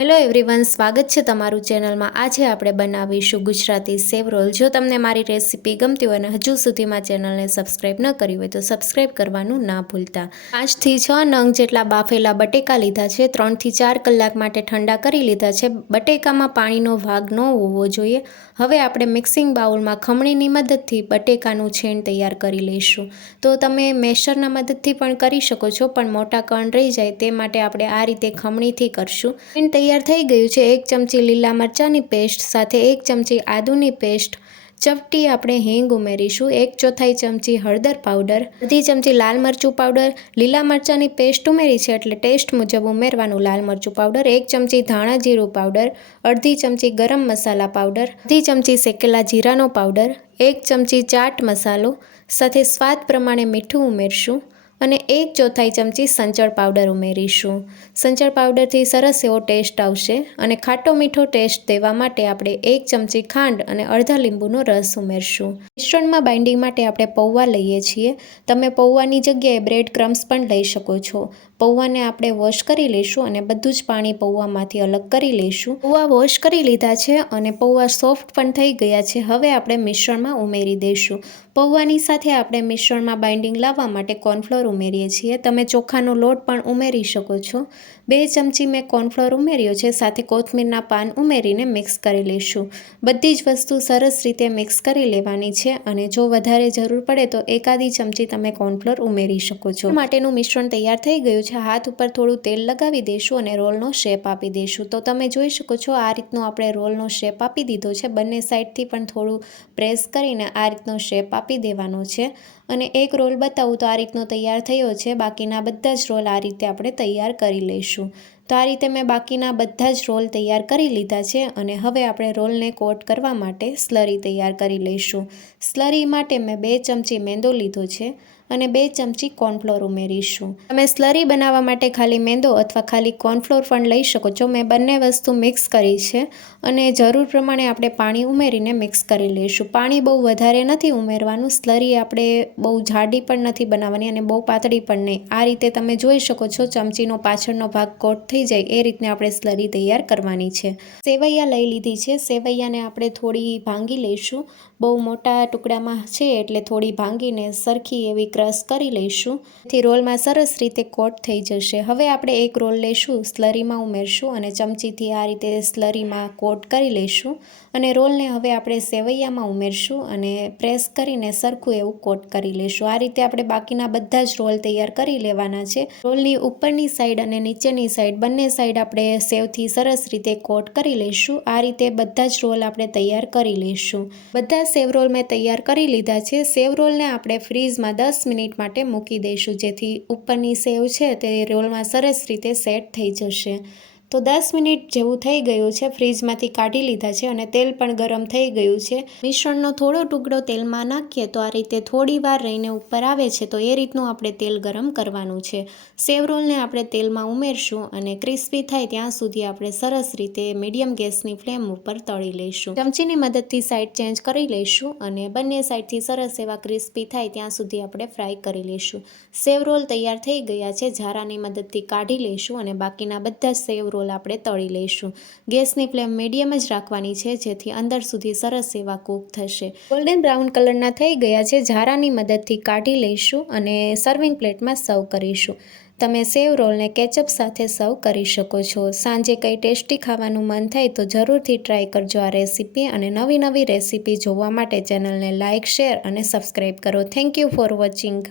Hello everyone સ્વાગત છે તમારું ચેનલમાં. આજે આપણે બનાવીશું ગુજરાતી સેવ રોલ. જો તમને મારી રેસીપી ગમતી હોય અને હજુ સુધીમાં ચેનલને સબસ્ક્રાઈબ ન કરી હોય તો સબસ્ક્રાઈબ કરવાનું ના ભૂલતા. પાંચથી છ નંગ જેટલા બાફેલા બટેકા લીધા છે. ત્રણથી ચાર કલાક માટે ઠંડા કરી લીધા છે. બટેકામાં પાણીનો ભાગ ન હોવો જોઈએ. હવે આપણે મિક્સિંગ બાઉલમાં ખમણીની મદદથી બટેકાનું છેણ તૈયાર કરી લઈશું. તો તમે મેશરના મદદથી પણ કરી શકો છો, પણ મોટા કણ રહી જાય તે માટે આપણે આ રીતે ખમણીથી કરશું. છેણ તૈયાર થઈ ગયું છે. એક ચમચી લીલા મરચાંની પેસ્ટ સાથે એક ચમચી આદુની પેસ્ટ ચપટી આપણે હિંગ ઉમેરીશું. એક ચોથાઈ ચમચી હળદર પાવડર, અડધી ચમચી લાલ મરચું પાવડર, લીલા મરચાંની પેસ્ટ ઉમેરી છે એટલે ટેસ્ટ મુજબ ઉમેરવાનું લાલ મરચું પાવડર, એક ચમચી ધાણા જીરું પાવડર, અડધી ચમચી ગરમ મસાલા પાવડર, અડધી ચમચી શેકેલા જીરાનો પાવડર, એક ચમચી ચાટ મસાલો સાથે સ્વાદ પ્રમાણે મીઠું ઉમેરશું. અને એક ચોથાઈ ચમચી સંચળ પાવડર ઉમેરીશું. સંચળ પાવડરથી સરસ એવો ટેસ્ટ આવશે અને ખાટો મીઠો ટેસ્ટ દેવા માટે આપણે એક ચમચી ખાંડ અને અડધા લીંબુનો રસ ઉમેરશું. મિશ્રણમાં બાઇન્ડિંગ માટે આપણે પૌવા લઈએ છીએ. તમે પૌવાની જગ્યાએ બ્રેડ ક્રમ્સ પણ લઈ શકો છો. પૌવાને આપણે વોશ કરી લઈશું અને બધું જ પાણી પૌવામાંથી અલગ કરી લઈશું. પૌવા વોશ કરી લીધા છે અને પૌવા સોફ્ટ પણ થઈ ગયા છે. હવે આપણે મિશ્રણમાં ઉમેરી દઈશું. પૌવાની સાથે આપણે મિશ્રણમાં બાઇન્ડિંગ લાવવા માટે કોર્નફ્લોર ઉમેરીએ છીએ. તમે ચોખાનો લોટ પણ ઉમેરી શકો છો. બે ચમચી મેં કોર્નફ્લોર ઉમેર્યો છે. સાથે કોથમીરના પાન ઉમેરીને મિક્સ કરી લઈશું. બધી જ વસ્તુ સરસ રીતે મિક્સ કરી લેવાની છે અને જો વધારે જરૂર પડે તો એકાદી ચમચી તમે કોર્નફ્લોર ઉમેરી શકો છો. માટેનું મિશ્રણ તૈયાર થઈ ગયું છે. હાથ ઉપર થોડું તેલ લગાવી દઈશું અને રોલનો શેપ આપી દઈશું. તો તમે જોઈ શકો છો, આ રીતનો આપણે રોલનો શેપ આપી દીધો છે. બંને સાઈડથી પણ થોડું પ્રેસ કરીને આ રીતનો શેપ આપી દેવાનો છે. અને એક રોલ બતાવું તો આ રીતનો તૈયાર થયો છે. બાકીના બધા જ રોલ આ રીતે આપણે તૈયાર કરી લઈશું. તો આ રીતે મેં બાકીના બધા જ રોલ તૈયાર કરી લીધા છે અને હવે આપણે રોલને કોટ કરવા માટે સ્લરી તૈયાર કરી લઈશું. સ્લરી માટે મેં બે ચમચી મેંદો લીધો છે. અને બે ચમચી કોર્નફ્લોર ઉમેરીશું. તમે સ્લરી બનાવવા માટે ખાલી મેંદો અથવા ખાલી કોર્નફ્લોર પણ લઈ શકો છો. મેં બંને વસ્તુ મિક્સ કરી છે અને જરૂર પ્રમાણે આપણે પાણી ઉમેરીને મિક્સ કરી લઈશું. પાણી બહુ વધારે નથી ઉમેરવાનું. સ્લરી આપણે બહુ જાડી પણ નથી બનાવવાની અને બહુ પાતળી પણ નહીં. આ રીતે તમે જોઈ શકો છો ચમચીનો પાછળનો ભાગ કોટ થઈ જાય એ રીતને આપણે સ્લરી તૈયાર કરવાની છે. સેવૈયા લઈ લીધી છે. સેવૈયાને આપણે થોડી ભાંગી લઈશું. બહુ મોટા ટુકડામાં છે એટલે થોડી ભાંગીને સરખી એવી ક્રશ કરી લઈશું. થી રોલમાં સરસ રીતે કોટ થઈ જશે. હવે આપણે એક રોલ લઈશું, સ્લરીમાં ઉમેરશું અને ચમચીથી આ રીતે સ્લરીમાં કોટ કરી લઈશું. અને રોલને હવે આપણે સેવૈયામાં ઉમેરશું અને પ્રેસ કરીને સરખું એવું કોટ કરી લઈશું. આ રીતે આપણે બાકીના બધા જ રોલ તૈયાર કરી લેવાના છે. રોલની ઉપરની સાઈડ અને નીચેની સાઈડ બંને સાઈડ આપણે સેવથી સરસ રીતે કોટ કરી લઈશું. આ રીતે બધા જ રોલ આપણે તૈયાર કરી લઈશું. બધા સેવ રોલ મેં તૈયાર કરી લીધા છે. સેવ રોલને આપણે ફ્રીઝમાં દસ મિનિટ માટે મૂકી દઈશું, જેથી ઉપરની સેવ છે તે રોલમાં સરસ રીતે સેટ થઈ જશે. તો દસ મિનિટ જેવું થઈ ગયું છે. ફ્રીજમાંથી કાઢી લીધા છે અને તેલ પણ ગરમ થઈ ગયું છે. મિશ્રણનો થોડો ટુકડો તેલમાં નાખીએ તો આ રીતે થોડી વાર રહીને ઉપર આવે છે તો એ રીતનું આપણે તેલ ગરમ કરવાનું છે. સેવ રોલને આપણે તેલમાં ઉમેરશું અને ક્રિસ્પી થાય ત્યાં સુધી આપણે સરસ રીતે મીડિયમ ગેસની ફ્લેમ ઉપર તળી લઈશું. ચમચીની મદદથી સાઈડ ચેન્જ કરી લઈશું અને બંને સાઈડથી સરસ એવા ક્રિસ્પી થાય ત્યાં સુધી આપણે ફ્રાય કરી લઈશું. સેવ રોલ તૈયાર થઈ ગયા છે. ઝારાની મદદથી કાઢી લઈશું અને બાકીના બધા સેવ રોલ રોલ આપણે તળી લઈશું. ગેસની ફ્લેમ મીડિયમ જ રાખવાની છે, જેથી અંદર સુધી સરસ એવા કૂક થશે. ગોલ્ડન બ્રાઉન કલરના થઈ ગયા છે, ઝારાની મદદથી કાઢી લઈશું અને સર્વિંગ પ્લેટમાં સર્વ કરીશું. તમે સેવ રોલને કેચઅપ સાથે સર્વ કરી શકો છો. સાંજે કંઈ ટેસ્ટી ખાવાનું મન થાય તો જરૂરથી ટ્રાય કરજો આ રેસીપી અને નવી નવી રેસીપી જોવા માટે ચેનલને લાઇક શેર અને સબસ્ક્રાઈબ કરો. Thank you for watching